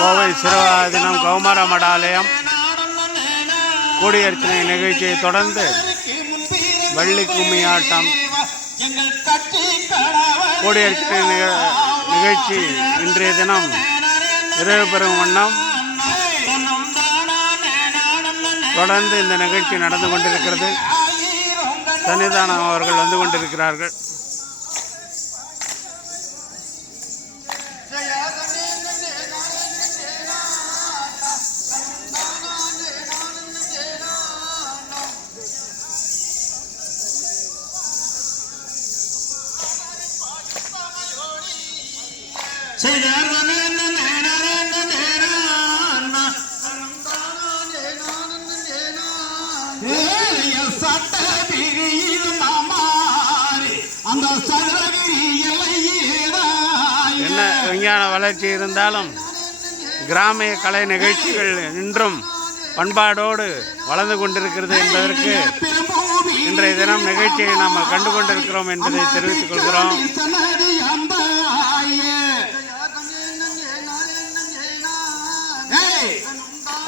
கோவை சிறுவாதினம் கௌமார மடாலயம் கூடியர்ச்சனை நிகழ்ச்சியை தொடர்ந்து வள்ளி கும்மி ஆட்டம் கூடியர்ச்சனை நிகழ்ச்சி இன்றைய தினம் நிறைவு பெறும் வண்ணம் தொடர்ந்து இந்த நிகழ்ச்சி நடந்து கொண்டிருக்கிறது. சன்னிதானம் அவர்கள் வந்து கொண்டிருக்கிறார்கள். என்ன விஞ்ஞான வளர்ச்சி இருந்தாலும் கிராமிய கலை நிகழ்ச்சிகள் இன்றும் பண்பாடோடு வளர்ந்து கொண்டிருக்கிறது என்பதற்கு இன்றைய தினம் நிகழ்ச்சியை நாம் கண்டு கொண்டிருக்கிறோம் என்பதை தெரிவித்துக் கொள்கிறோம்.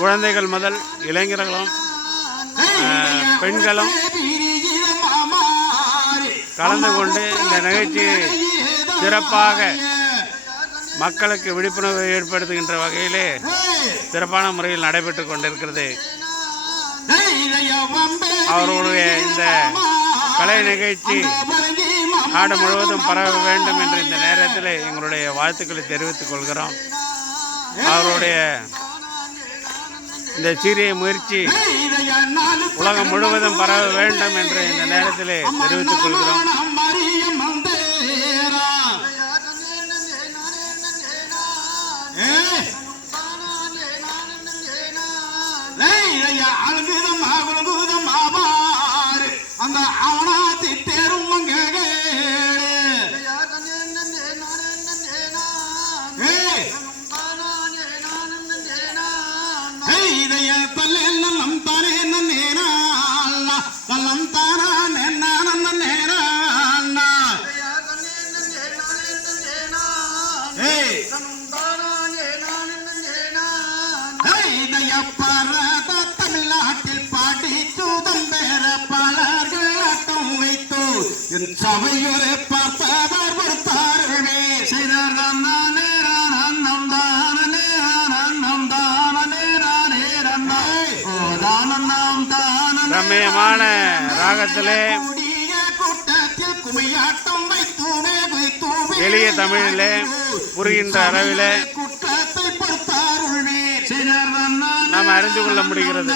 குழந்தைகள் முதல் இளைஞர்களும் பெண்களும் கலந்து கொண்டு இந்த நிகழ்ச்சியை சிறப்பாக மக்களுக்கு விழிப்புணர்வை ஏற்படுத்துகின்ற வகையிலே சிறப்பான முறையில் நடைபெற்று கொண்டிருக்கிறது. அவர்களுடைய இந்த கலை நிகழ்ச்சி நாடு முழுவதும் பரவ வேண்டும் என்ற இந்த நேரத்தில் எங்களுடைய வாழ்த்துக்களை தெரிவித்துக் கொள்கிறோம். அவருடைய இந்த சீரிய முயற்சி உலகம் முழுவதும் பரவ வேண்டும் என்று இந்த நேரத்தில் தெரிவித்துக் கொள்கிறோம். தமிழ்நாட்டில் பாடி சுதந்திர பாடல்கள் ஆட்டம் வைத்து சபையுரை பார்ப்பவர் பொறுப்பார்களே ரம்மியமான ராகத்திலே எளிய தமிழிலே புரிகின்ற அளவிலே நாம் அறிந்து கொள்ள முடிகிறது.